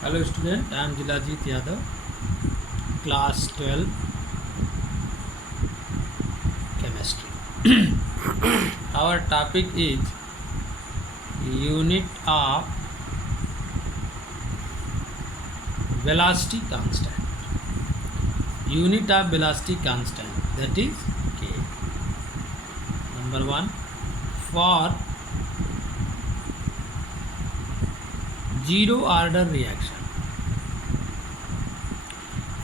Hello student, I am Jilajit Yadav, class 12 chemistry. Our topic is unit of velocity constant. Unit of velocity constant, that is K. Number 1, for zero order reaction.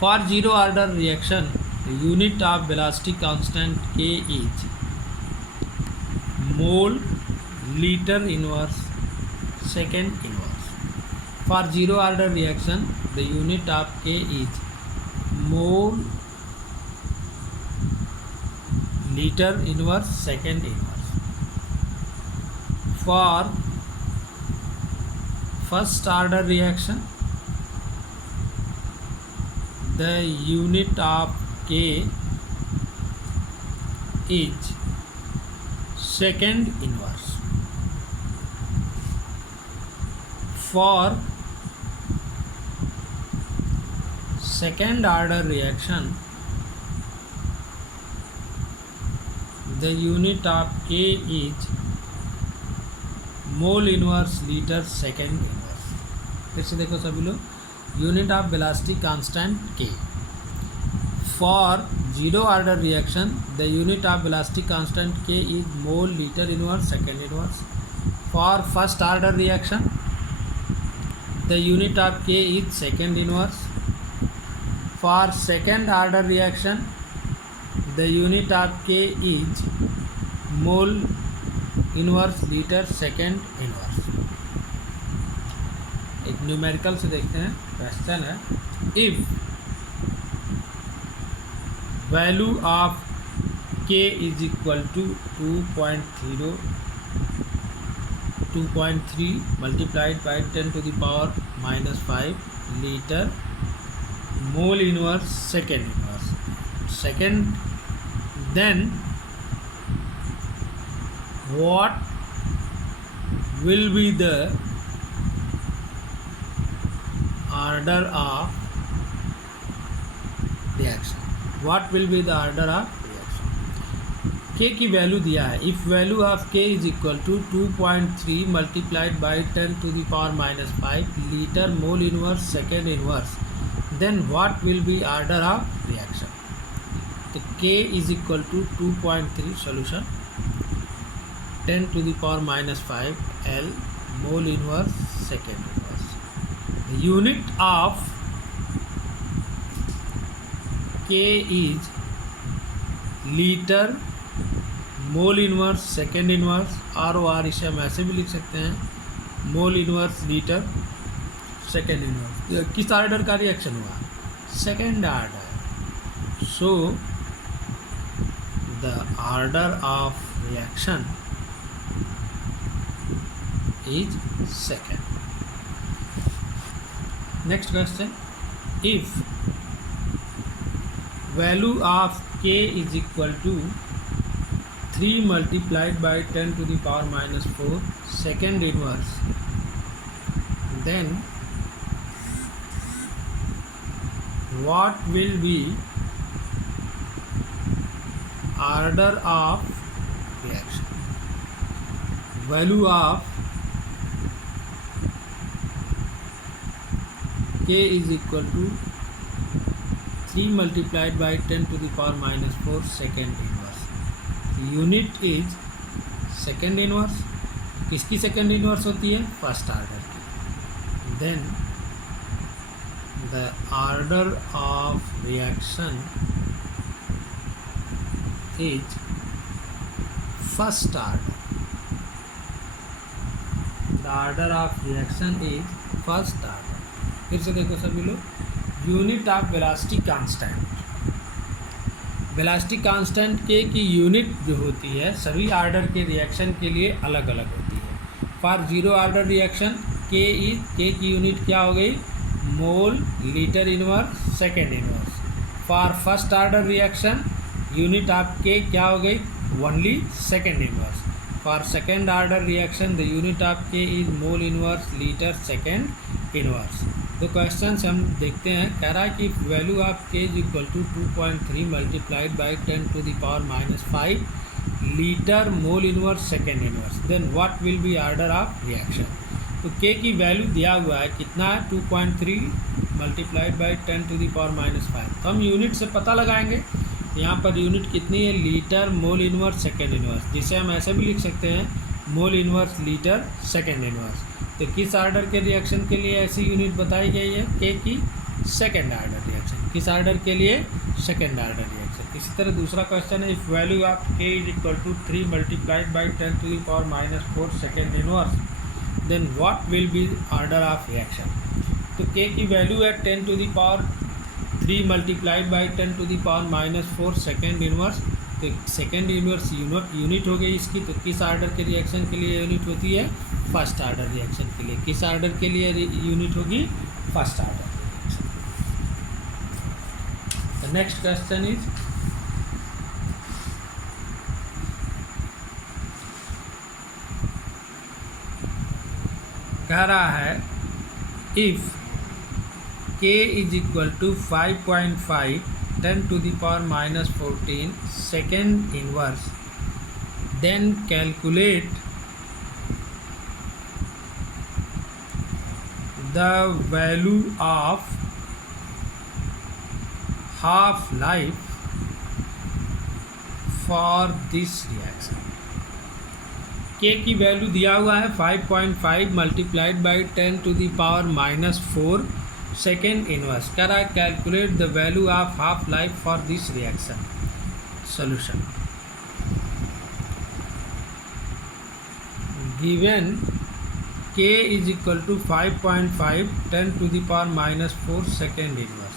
For zero order reaction, the unit of velocity constant K is mole liter inverse second inverse. For zero order reaction, the unit of K is mole liter inverse second inverse. For first order reaction, the unit of K is second inverse. For second order reaction, the unit of K is mole inverse litre second inverse. फिर से देखो सभी लोग, unit of velocity constant K. For zero order reaction, the unit of velocity constant K is mole litre inverse second inverse. For first order reaction, the unit of K is second inverse. For second order reaction, the unit of K is mole inverse litre second inverse. एक numerical से देखते हैं. Question है, if value of K is equal to 2.3 multiplied by 10 to the power -5 litre mole inverse second, then what will be the order of reaction? What will be the order of reaction? K की value दिया है. If value of K is equal to 2.3 multiplied by 10 to the power -5 litre mole inverse second inverse, then what will be order of reaction. तो K is equal to 2.3 solution 10 to the power -5 L mole inverse second inverse. The unit of K is liter mole inverse second inverse. ROR इसे हम ऐसे भी लिख सकते हैं, मोल inverse litre second inverse. किस order का रिएक्शन हुआ? Second order. So the order of reaction is second. Next question, if value of K is equal to 3 multiplied by 10 to the power -4 second inverse, then what will be order of reaction? Value of K is equal to 3 multiplied by 10 to the power -4 second inverse. Unit is second inverse. किसकी second inverse होती है? First order की. Then the order of reaction is first order. The order of reaction is first order. फिर से देखो सभी लोग, unit of velocity constant. Velocity constant K की यूनिट जो होती है सभी ऑर्डर के रिएक्शन के लिए अलग अलग होती है. फॉर जीरो ऑर्डर रिएक्शन के की यूनिट क्या हो गई? Mole litre inverse second inverse. For first order reaction unit of K क्या हो गई? Only second inverse. For second order reaction the unit of K is mole inverse litre second inverse. तो question हम देखते हैं। कह रहा है कि value of K is equal to 2.3 multiplied by 10⁻⁻5 litre mole inverse second inverse, then what will be order of reaction. तो K की वैल्यू दिया हुआ है कितना है, 2.3 मल्टीप्लाइड बाई 10⁻⁻5। तो हम यूनिट से पता लगाएंगे। यहाँ पर यूनिट कितनी है, litre mole inverse second inverse, जिसे हम ऐसे भी लिख सकते हैं मोल इनवर्स लीटर सेकेंड इनवर्स। तो किस ऑर्डर के रिएक्शन के लिए ऐसी यूनिट बताई गई है, के की सेकेंड ऑर्डर रिएक्शन, किस ऑर्डर के लिए, सेकेंड ऑर्डर रिएक्शन। इसी तरह दूसरा क्वेश्चन है, if value of K is equal to 3 multiplied by 10⁻⁻4 second inverse, then what will be order of reaction. तो के की वैल्यू है 10⁻3 मल्टीप्लाइड बाई 10⁻⁻4 सेकेंड इनवर्स। तो सेकेंड इनवर्स यूनिट हो गई इसकी। तो किस ऑर्डर के रिएक्शन के लिए यूनिट होती है, फर्स्ट ऑर्डर रिएक्शन के लिए। किस ऑर्डर के लिए यूनिट होगी, first order reaction. The next question is, कह रहा है इफ के is equal to 5.5 10⁻⁻14 second inverse, then calculate the value of half life for this reaction। के की वैल्यू दिया हुआ है 5.5 मल्टीप्लाइड बाई 10⁻⁻4 सेकेंड इनवर्स। कह रहा है calculate the value of half life for this reaction. Solution, given K is equal to 5.5 10⁻⁻4 second inverse,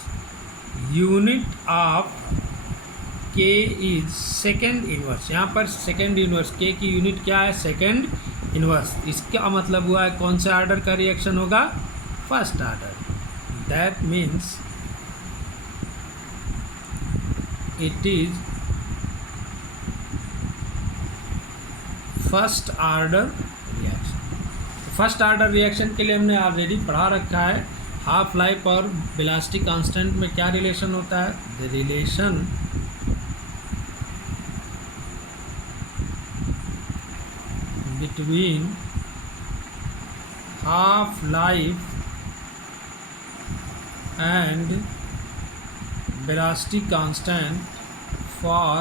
unit of K is second inverse. यहाँ पर सेकेंड इनवर्स, के की यूनिट क्या है, सेकेंड इनवर्स। इसका मतलब हुआ है कौन से ऑर्डर का रिएक्शन होगा, first order. That means it is first order reaction. First order reaction के लिए हमने ऑलरेडी पढ़ा रखा है हाफ लाइफ और वेलोसिटी कांस्टेंट में क्या रिलेशन होता है, the relation between half life and velocity constant for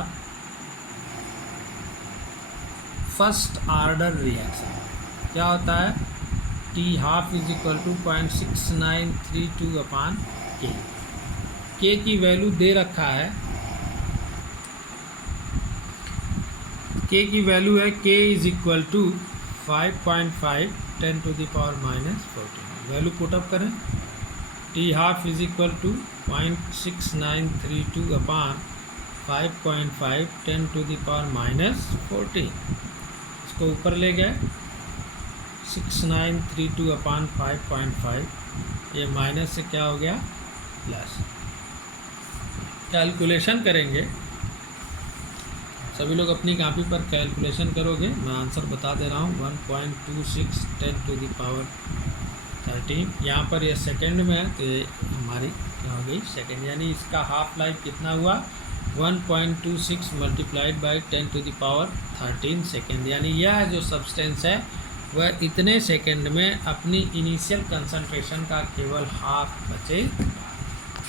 first order reaction क्या होता है, T half is equal to 0.6932 upon K. K की वैल्यू दे रखा है, के की वैल्यू है K is equal to 5.5 10⁻⁻14। Value put up करें, T half is equal to 0.6932 upon 5.5 10⁻⁻14। इसको ऊपर ले गए, 6932 अपॉन 5.5, ये माइनस से क्या हो गया, प्लस। कैलकुलेशन करेंगे, सभी लोग अपनी कॉपी पर कैलकुलेशन करोगे। मैं आंसर बता दे रहा हूँ, 1.26 10⁻13। यहाँ पर ये सेकंड में है तो ये हमारी क्या हो गई, सेकंड। यानी इसका हाफ लाइफ कितना हुआ, 1.26 मल्टीप्लाइड बाई 10⁻13 सेकेंड। यानी यह जो सब्सटेंस है वह इतने सेकंड में अपनी इनिशियल कंसंट्रेशन का केवल हाफ बचे।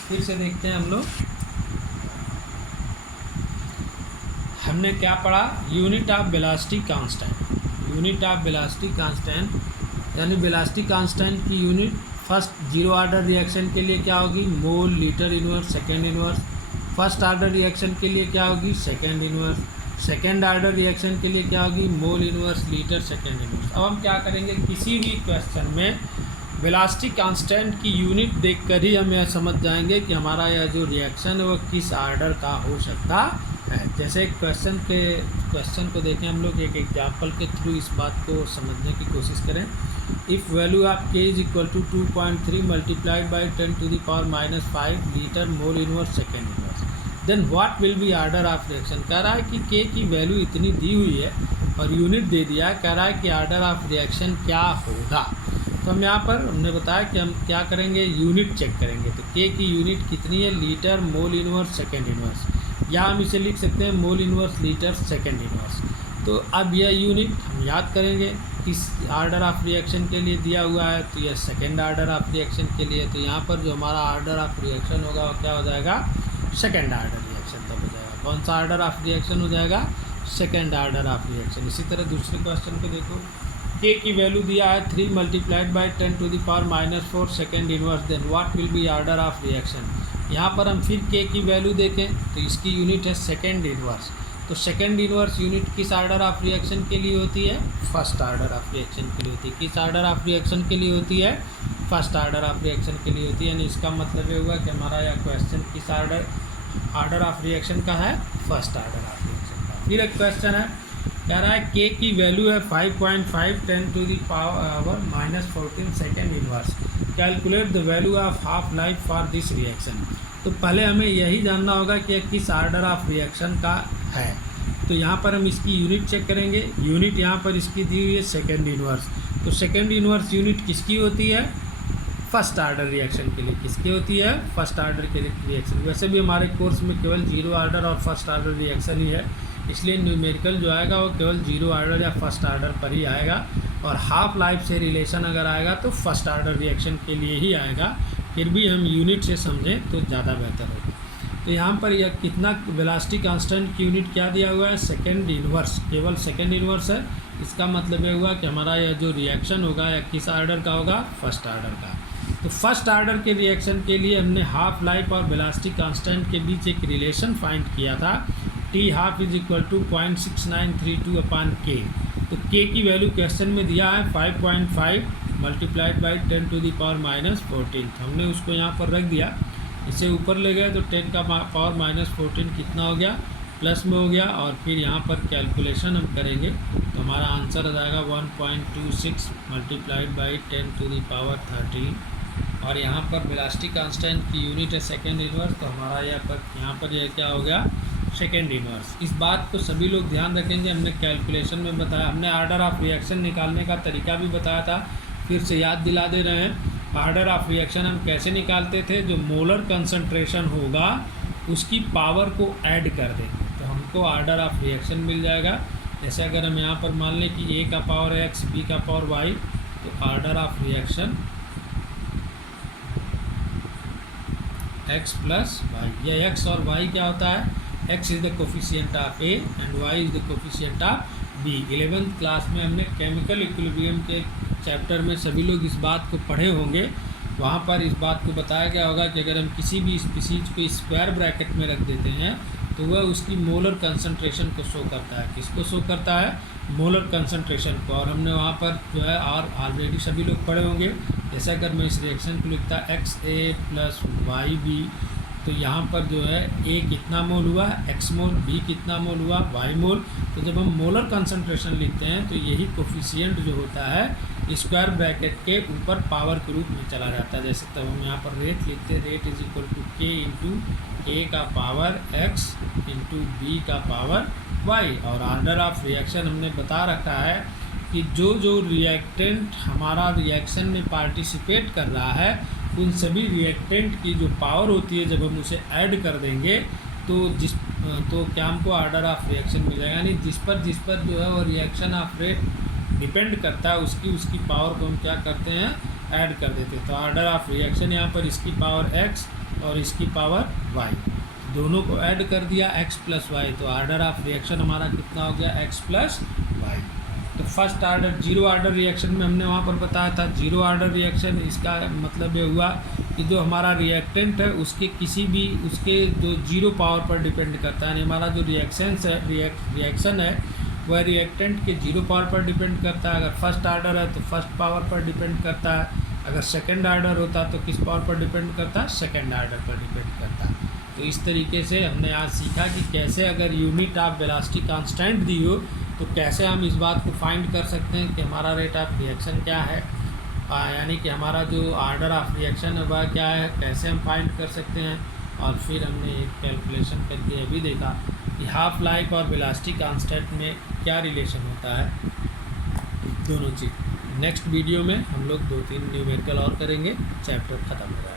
फिर से देखते हैं हम लोग, हमने क्या पढ़ा, unit of velocity constant. Unit of velocity constant यानी वेलोसिटी कांस्टेंट की unit first zero order reaction के लिए क्या होगी, मोल litre inverse second inverse. First order reaction के लिए क्या होगी, second inverse. Second order reaction के लिए क्या होगी, मोल इनवर्स लीटर सेकेंड इनवर्स। अब हम क्या करेंगे, किसी भी क्वेश्चन में वेलोसिटी कांस्टेंट की यूनिट देखकर ही हम यह समझ जाएंगे कि हमारा यह जो रिएक्शन है वह किस ऑर्डर का हो सकता है। जैसे क्वेश्चन को देखें हम लोग, एक एग्जाम्पल के थ्रू इस बात को समझने की कोशिश करें। If value of K is equal to 2.3 multiplied by 10⁻⁻5 litre mole inverse second inverse, then what will be order of reaction. कह रहा है कि के की वैल्यू इतनी दी हुई है और यूनिट दे दिया है, कह रहा है कि ऑर्डर ऑफ रिएक्शन क्या होगा। तो हम यहाँ पर हमने बताया कि हम क्या करेंगे, यूनिट चेक करेंगे। तो के की यूनिट कितनी है, litre mole inverse second inverse, या हम इसे लिख सकते हैं मोल इनवर्स लीटर सेकेंड इनवर्स। तो अब यह यूनिट हम याद करेंगे किस आर्डर ऑफ रिएक्शन के लिए दिया हुआ है, तो यह सेकेंड आर्डर ऑफ रिएक्शन के लिए। तो यहाँ पर जो हमारा आर्डर ऑफ रिएक्शन होगा वो क्या हो जाएगा, सेकेंड आर्डर रिएक्शन तब हो जाएगा। कौन सा आर्डर ऑफ रिएक्शन हो जाएगा, सेकेंड आर्डर ऑफ रिएक्शन। इसी तरह दूसरे क्वेश्चन को देखो, के की वैल्यू दिया है 3 × 10⁻⁻⁴ second inverse, then what will be order of reaction. यहाँ पर हम फिर के की वैल्यू देखें तो इसकी यूनिट है सेकेंड इनवर्स। तो सेकेंड इनवर्स यूनिट किस आर्डर ऑफ रिएक्शन के लिए होती है, फर्स्ट आर्डर ऑफ रिएक्शन के लिए होती है। किस आर्डर ऑफ रिएक्शन के लिए होती है, फर्स्ट आर्डर ऑफ रिएक्शन के लिए होती है। यानी इसका मतलब ये हुआ कि हमारा यह क्वेश्चन किस आर्डर ऑफ रिएक्शन का है, फर्स्ट आर्डर ऑफ रिएक्शन का। फिर एक क्वेश्चन है, कह रहा है के की वैल्यू है 5.5 × 10⁻⁻14 second inverse, calculate the value of half life for this reaction. तो पहले हमें यही जानना होगा कि किस आर्डर ऑफ रिएक्शन का है। तो यहाँ पर हम इसकी यूनिट चेक करेंगे। यूनिट यहाँ पर इसकी दी हुई है सेकेंड इनवर्स। तो सेकेंड इनवर्स यूनिट किसकी होती है, फर्स्ट आर्डर रिएक्शन के लिए। किसकी होती है, फर्स्ट आर्डर के रिएक्शन। वैसे भी हमारे कोर्स में केवल जीरो आर्डर और फर्स्ट आर्डर रिएक्शन ही है, इसलिए न्यूमेरिकल जो आएगा वो केवल जीरो आर्डर या फर्स्ट आर्डर पर ही आएगा। और हाफ लाइफ से रिलेशन अगर आएगा तो फर्स्ट आर्डर रिएक्शन के लिए ही आएगा। फिर भी हम यूनिट से समझें तो ज़्यादा बेहतर होगा। तो यहाँ पर यह कितना वेलोसिटी कांस्टेंट की यूनिट क्या दिया हुआ है, सेकेंड इनवर्स, केवल सेकेंड इनवर्स है। इसका मतलब ये हुआ कि हमारा यह जो रिएक्शन होगा या किस आर्डर का होगा, फर्स्ट आर्डर का। तो फर्स्ट आर्डर के रिएक्शन के लिए हमने हाफ लाइफ और वेलोसिटी कांस्टेंट के बीच एक रिलेशन फाइंड किया था, T12 = 0.6932/K। तो K की वैल्यू क्वेश्चन में दिया है 5.5 × 10⁻⁻14। हमने उसको यहाँ पर रख दिया, इसे ऊपर ले गए तो 10⁻⁻14 कितना हो गया, प्लस में हो गया। और फिर यहाँ पर कैलकुलेशन हम करेंगे तो हमारा आंसर आ जाएगा 1.26 × 10⁻13। और यहाँ पर वेलोसिटी कांस्टेंट की यूनिट है सेकेंड इनवर्स, तो हमारा यहाँ पर यह क्या हो गया, सेकेंड इनवर्स। इस बात को सभी लोग ध्यान रखेंगे। हमने कैलकुलेशन में बताया, हमने आर्डर ऑफ रिएक्शन निकालने का तरीका भी बताया था, फिर से याद दिला दे रहे हैं। आर्डर ऑफ रिएक्शन हम कैसे निकालते थे, जो मोलर कंसंट्रेशन होगा उसकी पावर को ऐड कर देंगे तो हमको आर्डर ऑफ रिएक्शन मिल जाएगा। जैसे अगर हम यहाँ पर मान लें कि A का पावर x, B का पावर y, तो order of reaction x + y। यह x और y क्या होता है, x is the coefficient of A and y is the coefficient of B। 11th class में हमने केमिकल इक्विलिब्रियम के चैप्टर में सभी लोग इस बात को पढ़े होंगे। वहाँ पर इस बात को बताया गया होगा कि अगर हम किसी भी स्पीसीज को स्क्वायर ब्रैकेट में रख देते हैं तो वह उसकी मोलर कंसंट्रेशन को शो करता है। किसको शो करता है, मोलर कंसंट्रेशन को। और हमने वहाँ पर जो है और ऑलरेडी सभी लोग पढ़े होंगे। जैसे अगर मैं इस रिएक्शन को लिखता XA + YB, तो यहाँ पर जो है A कितना मोल हुआ, x मोल, B कितना मोल हुआ, y मोल। तो जब हम मोलर कंसंट्रेशन लिखते हैं तो यही कोफिशिएंट जो होता है स्क्वायर ब्रैकेट के ऊपर पावर के रूप में चला जाता है। जैसे तब हम यहाँ पर रेट लिखते हैं, रेट = K × A का पावर x × B का पावर y। और आर्डर ऑफ रिएक्शन हमने बता रखा है कि जो रिएक्टेंट हमारा रिएक्शन में पार्टिसिपेट कर रहा है उन सभी रिएक्टेंट की जो पावर होती है जब हम उसे ऐड कर देंगे तो क्या हमको आर्डर ऑफ रिएक्शन मिल जाएगा। यानी जिस पर जो है वो रिएक्शन ऑफ रेट डिपेंड करता है उसकी पावर को हम क्या करते हैं, ऐड कर देते हैं। तो आर्डर ऑफ रिएक्शन यहाँ पर इसकी पावर x और इसकी पावर y, दोनों को ऐड कर दिया x + y। तो आर्डर ऑफ रिएक्शन हमारा कितना हो गया, x + y। तो first order zero order reaction में हमने वहाँ पर बताया था, जीरो आर्डर रिएक्शन इसका मतलब ये हुआ कि जो हमारा रिएक्टेंट है उसके जो जीरो पावर पर डिपेंड करता है। यानी हमारा जो रिएक्शन है वह रिएक्टेंट के जीरो पावर पर डिपेंड करता है। अगर फर्स्ट आर्डर है तो फर्स्ट पावर पर डिपेंड करता है, अगर सेकंड आर्डर होता तो किस पावर पर डिपेंड करता है, सेकंड आर्डर पर डिपेंड करता है। तो इस तरीके से हमने आज सीखा कि कैसे अगर यूनिट ऑफ वेलोसिटी कांस्टेंट दी हो तो कैसे हम इस बात को फाइंड कर सकते हैं कि हमारा रेट ऑफ रिएक्शन क्या है, यानी कि हमारा जो आर्डर ऑफ रिएक्शन है वह क्या है, कैसे हम फाइंड कर सकते हैं। और फिर हमने एक कैलकुलेशन करके ये भी देखा कि हाफ लाइफ और वेलोसिटी कांस्टेंट में क्या रिलेशन होता है, दोनों चीज़। नेक्स्ट वीडियो में हम लोग 2-3 न्यूमेरिकल और करेंगे, चैप्टर ख़त्म हो जाएगा।